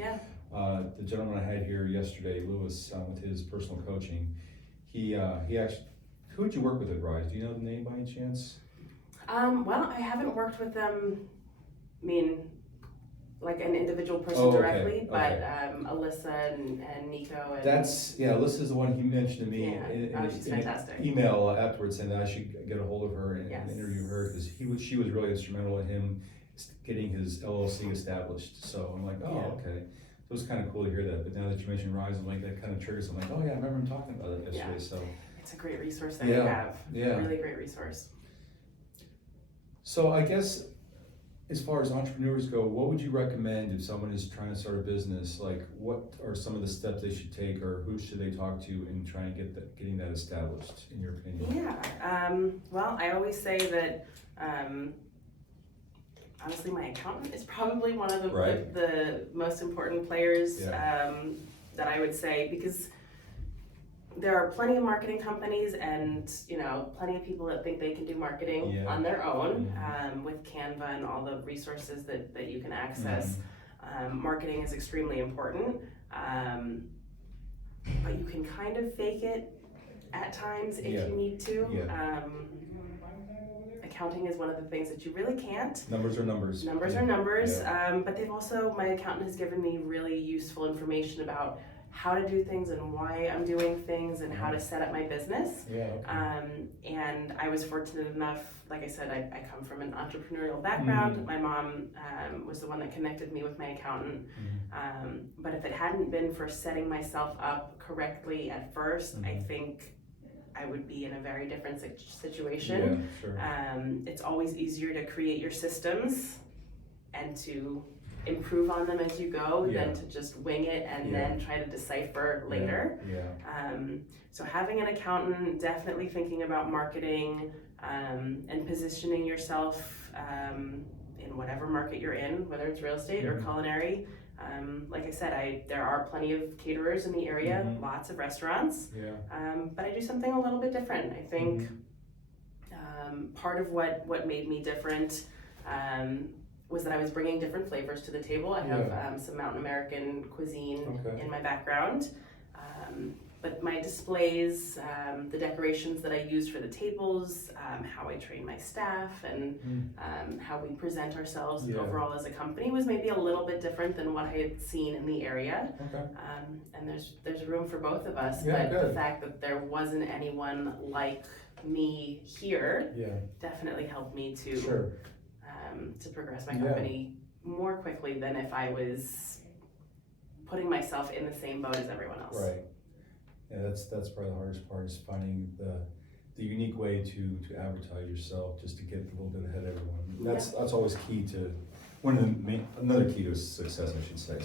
the gentleman I had here yesterday, Lewis, with his personal coaching, he actually, who did you work with at Rise? Do you know the name by any chance? Well, I haven't worked with them. I mean, like an individual person directly, but Alyssa and Nico and Alyssa's the one he mentioned to me she's in fantastic. an email afterwards, saying that I should get a hold of her and interview her, because she was really instrumental in him getting his LLC established. So I'm like, okay. So it's kind of cool to hear that. But now that you mentioned Rise, I'm like, that kind of triggers. I'm like, oh yeah, I remember him talking about it yesterday. So it's a great resource that you have. Yeah, really great resource. So I guess, as far as entrepreneurs go, what would you recommend if someone is trying to start a business? Like, what are some of the steps they should take, or who should they talk to in trying to getting that established, in your opinion? Yeah, well, I always say that, honestly, my accountant is probably one of the most important players that I would say, because there are plenty of marketing companies and, plenty of people that think they can do marketing on their own, with Canva and all the resources that you can access. Marketing is extremely important, but you can kind of fake it at times if you need to. Accounting is one of the things that you really can't. Numbers are numbers. Numbers are numbers, but my accountant has given me really useful information about how to do things and why I'm doing things and how to set up my business. And I was fortunate enough, like I said, I come from an entrepreneurial background. My mom was the one that connected me with my accountant. But if it hadn't been for setting myself up correctly at first, I think I would be in a very different situation. It's always easier to create your systems and to improve on them as you go than to just wing it and then try to decipher later. So having an accountant, definitely thinking about marketing and positioning yourself in whatever market you're in, whether it's real estate or culinary. Like I said, there are plenty of caterers in the area, lots of restaurants, but I do something a little bit different. I think part of what made me different was that I was bringing different flavors to the table. I have some Mountain American cuisine in my background, but my displays, the decorations that I used for the tables, how I train my staff, and how we present ourselves overall as a company was maybe a little bit different than what I had seen in the area. And there's room for both of us, but the fact that there wasn't anyone like me here definitely helped me to progress my company more quickly than if I was putting myself in the same boat as everyone else. Yeah, that's probably the hardest part, is finding the unique way to advertise yourself, just to get a little bit ahead of everyone. That's always key to another key to success, I should say.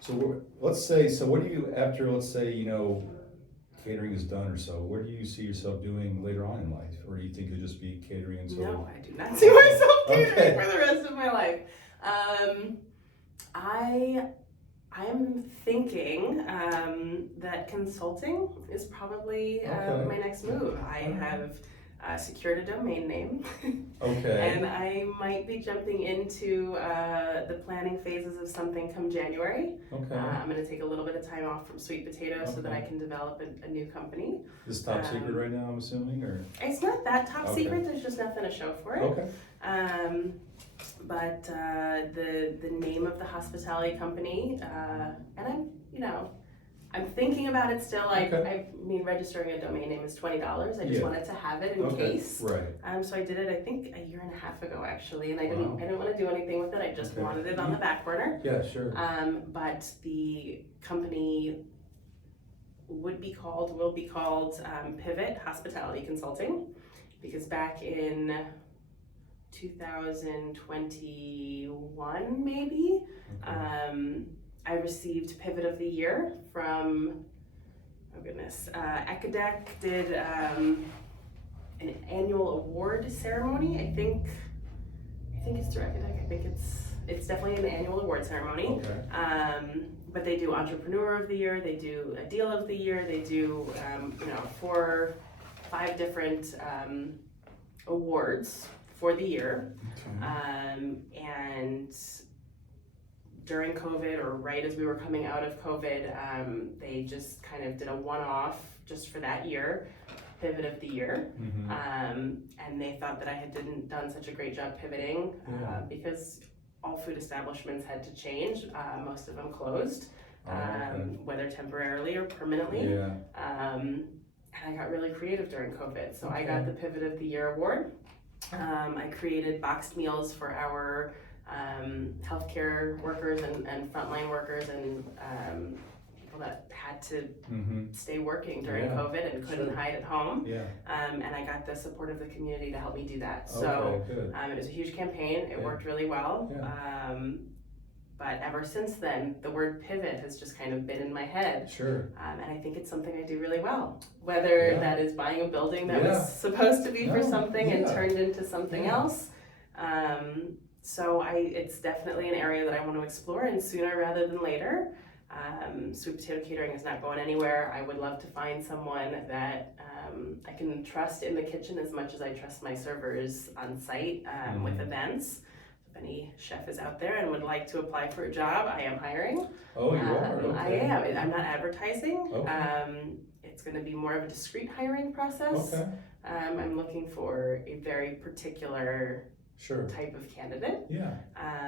So let's say, what do you, after, let's say, catering is done or so, what do you see yourself doing later on in life? Or do you think you'll just be catering until... No, I do not see myself catering for the rest of my life. I'm thinking that consulting is probably my next move. I have secured a domain name. And I might be jumping into the planning phases of something come January. I'm going to take a little bit of time off from Sweet Potato so that I can develop a new company. Is this top secret right now, I'm assuming? Or it's not that top secret, there's just nothing to show for it. But the name of the hospitality company, and I'm thinking about it still. I mean, registering a domain name is $20. I just wanted to have it in case. So I did it, I think, a year and a half ago, actually, and I didn't want to do anything with it. I just wanted it on the back burner. But the company will be called Pivot Hospitality Consulting, because back in 2021, maybe, I received Pivot of the Year from, Ecadec did an annual award ceremony. I think it's through Ecadec. I think it's definitely an annual award ceremony. But they do Entrepreneur of the Year, they do a Deal of the Year, they do 4, 5 different awards for the year. And during COVID, or right as we were coming out of COVID, they just kind of did a one-off just for that year, Pivot of the Year. And they thought that I had done such a great job pivoting, because all food establishments had to change. Most of them closed, whether temporarily or permanently. Yeah. And I got really creative during COVID. So I got the Pivot of the Year award. I created boxed meals for our healthcare workers and frontline workers and people that had to stay working during COVID and couldn't hide at home. Yeah. And I got the support of the community to help me do that. So it was a huge campaign. It worked really well. Yeah. But ever since then, the word pivot has just kind of been in my head. Sure. And I think it's something I do really well. Whether that is buying a building that was supposed to be for something and turned into something else. So it's definitely an area that I want to explore, and sooner rather than later. Sweet Potato Catering is not going anywhere. I would love to find someone that I can trust in the kitchen as much as I trust my servers on site with events. If any chef is out there and would like to apply for a job, I am hiring. Oh, you are? Okay. I am. I'm not advertising. Okay. It's going to be more of a discreet hiring process. Okay. I'm looking for a very particular type of candidate. Yeah.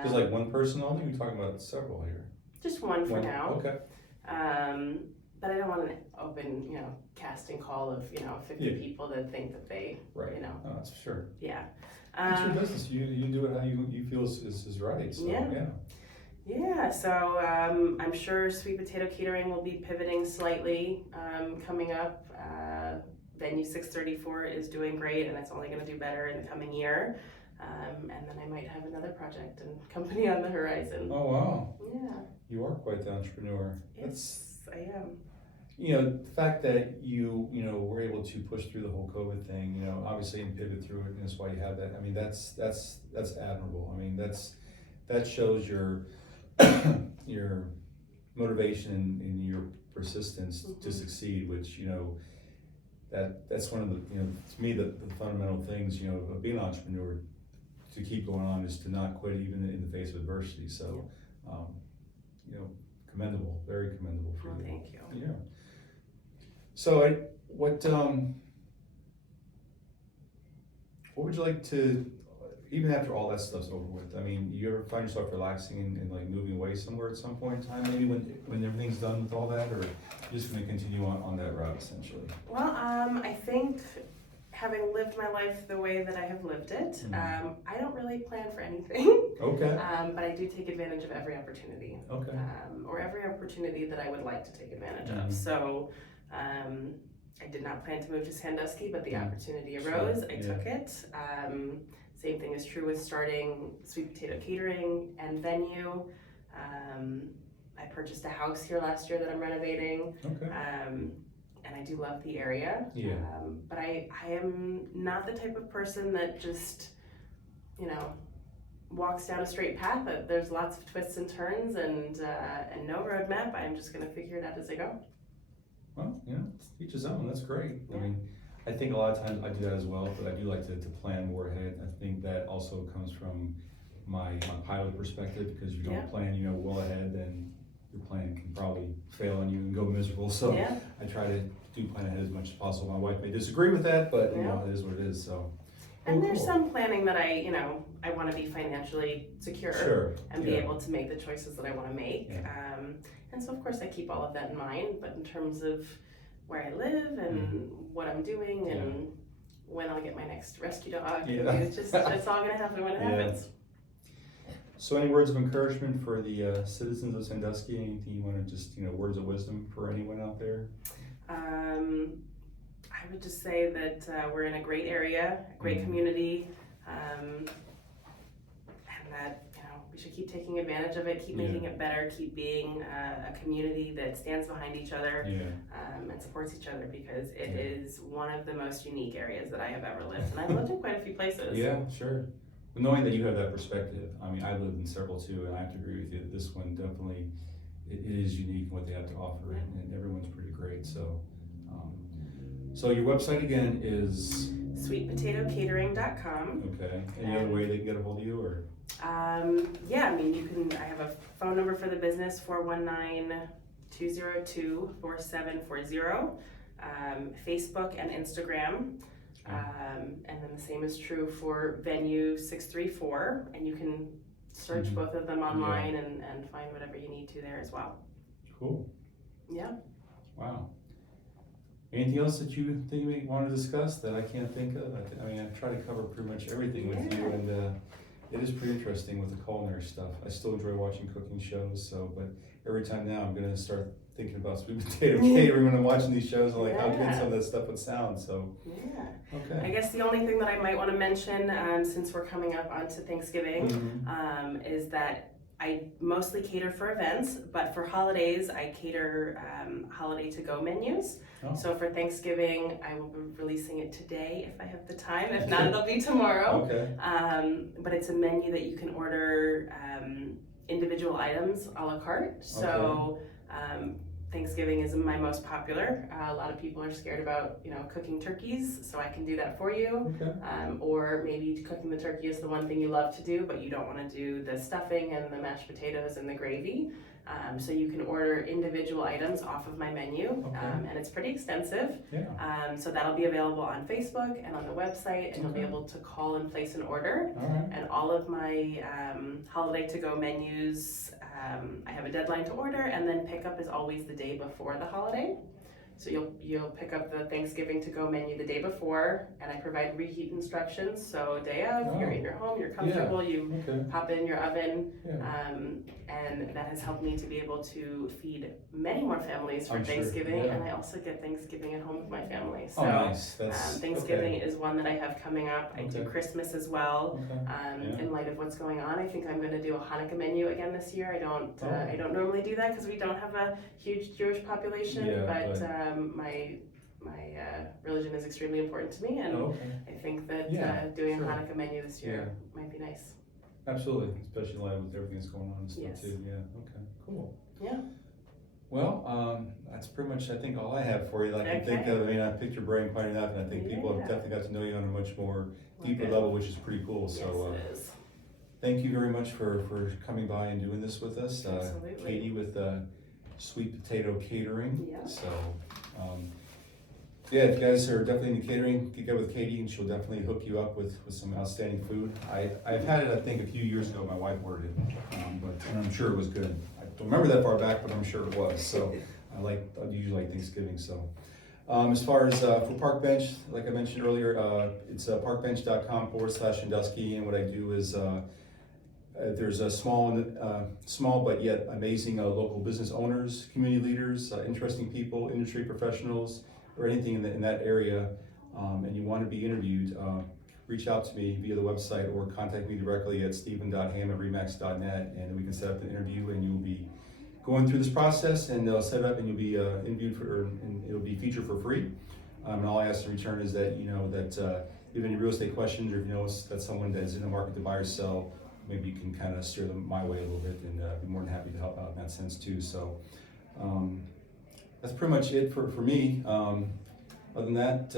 Just like one person only? We're talking about several here. Just one for now. Okay. But I don't want an open, casting call of, 50 people that think that they, Oh, that's sure. Yeah. It's your business. You do it how you feel is right. So, Yeah, so I'm sure Sweet Potato Catering will be pivoting slightly coming up. Venue 634 is doing great, and it's only going to do better in the coming year. And then I might have another project and company on the horizon. Oh, wow. Yeah. You are quite the entrepreneur. Yes, I am. The fact that you were able to push through the whole COVID thing, obviously and pivot through it, and that's why you have that. I mean, that's admirable. I mean, that shows your your motivation and your persistence to succeed, which that's one of the to me the fundamental things of being an entrepreneur, to keep going on, is to not quit even in the face of adversity. So commendable, very commendable for you. Thank you. Yeah. So what would you like to, even after all that stuff's over with, I mean, you ever find yourself relaxing and like moving away somewhere at some point in time, maybe when everything's done with all that, or you're just going to continue on that route essentially? Well, I think having lived my life the way that I have lived it, I don't really plan for anything. Okay. But I do take advantage of every opportunity. Okay. Or every opportunity that I would like to take advantage of. So I did not plan to move to Sandusky, but the opportunity arose. I took it. Same thing is true with starting Sweet Potato Catering and Venue. I purchased a house here last year that I'm renovating. Okay. And I do love the area. Yeah. But I am not the type of person that just, walks down a straight path. There's lots of twists and turns and no roadmap. I'm just going to figure it out as I go. Well, each his own. That's great. Yeah. I mean, I think a lot of times I do that as well, but I do like to plan more ahead. I think that also comes from my pilot perspective, because if you don't plan, well ahead, then your plan can probably fail on you and go miserable. So I try to do plan ahead as much as possible. My wife may disagree with that, but it is what it is. So. And there's some planning that I want to be financially secure and be able to make the choices that I want to make. And so of course I keep all of that in mind, but in terms of where I live and what I'm doing and when I'll get my next rescue dog, it's all going to happen when it happens. So any words of encouragement for the citizens of Sandusky? Anything you want to just, words of wisdom for anyone out there? I would just say that we're in a great area, a great community, and that we should keep taking advantage of it, keep making it better, keep being a community that stands behind each other and supports each other, because it is one of the most unique areas that I have ever lived, and I've lived in quite a few places. Yeah, sure. But knowing that you have that perspective, I mean, I've lived in several too, and I have to agree with you that this one definitely it is unique in what they have to offer, and everyone's pretty great. So, so your website again is sweetpotatocatering.com. Okay. Any other way they can get a hold of you, or? Yeah, I mean, you can. I have a phone number for the business, 419-202-4740. Facebook and Instagram. And then the same is true for Venue 634, and you can search both of them online and find whatever you need to there as well. Cool. Yeah. Wow. Anything else that you think we want to discuss that I can't think of? I mean, I try to cover pretty much everything with you, and it is pretty interesting with the culinary stuff. I still enjoy watching cooking shows, but every time now I'm going to start thinking about Sweet Potato Catering when I'm watching these shows. I'm like, how good some of that stuff would sound. So, okay. I guess the only thing that I might want to mention, since we're coming up onto Thanksgiving, is that I mostly cater for events, but for holidays, I cater holiday to-go menus. Oh. So for Thanksgiving, I will be releasing it today if I have the time. If not, it'll be tomorrow. Okay. But it's a menu that you can order individual items a la carte. So Thanksgiving is my most popular. A lot of people are scared about, cooking turkeys, so I can do that for you. Okay. Or maybe cooking the turkey is the one thing you love to do, but you don't want to do the stuffing and the mashed potatoes and the gravy. So you can order individual items off of my menu, and it's pretty extensive. Yeah. So that'll be available on Facebook and on the website, and you'll be able to call and place an order. All right. And all of my holiday to-go menus, I have a deadline to order, and then pickup is always the day before the holiday. So you'll pick up the Thanksgiving to-go menu the day before, and I provide reheat instructions. So day of, you're in your home, you're comfortable, you pop it in your oven, and that has helped me to be able to feed many more families for Thanksgiving, and I also get Thanksgiving at home with my family. So nice. Thanksgiving is one that I have coming up. I do Christmas as well. In light of what's going on, I think I'm going to do a Hanukkah menu again this year. I don't normally do that because we don't have a huge Jewish population, but my religion is extremely important to me, and I think that doing a Hanukkah menu this year might be nice. Absolutely, especially in light with everything that's going on and stuff too. Yeah. Okay. Cool. Yeah. Well, that's pretty much I think all I have for you that I can think of. I mean, I picked your brain quite enough, and I think people have definitely got to know you on a much more deeper level, which is pretty cool. Yes, so, it is. Thank you very much for coming by and doing this with us. Absolutely. Katie with Sweet Potato Catering. Yeah. So, if you guys are definitely into catering, get with Katie and she'll definitely hook you up with some outstanding food. I've had it, I think, a few years ago. My wife ordered it, and I'm sure it was good. I don't remember that far back, but I'm sure it was. So I usually like Thanksgiving. So as far as for Parkbench, like I mentioned earlier, it's parkbench.com/Sandusky, and what I do is there's a small but yet amazing local business owners, community leaders, interesting people, industry professionals, or anything in that area, and you want to be interviewed, reach out to me via the website or contact me directly at stephen.ham@remax.net, and we can set up an interview, and you'll be going through this process, and they'll set it up, and you'll be interviewed and it'll be featured for free. And all I ask in return is that if you have any real estate questions, or if you know that someone that is in the market to buy or sell, maybe you can kind of steer them my way a little bit, and be more than happy to help out in that sense too. So that's pretty much it for me. Other than that,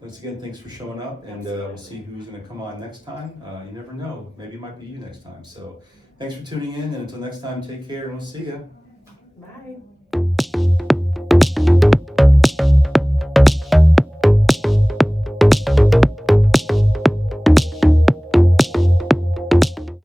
once again, thanks for showing up, and we'll see who's going to come on next time. You never know, maybe it might be you next time. So thanks for tuning in, and until next time, take care, and we'll see you. Bye.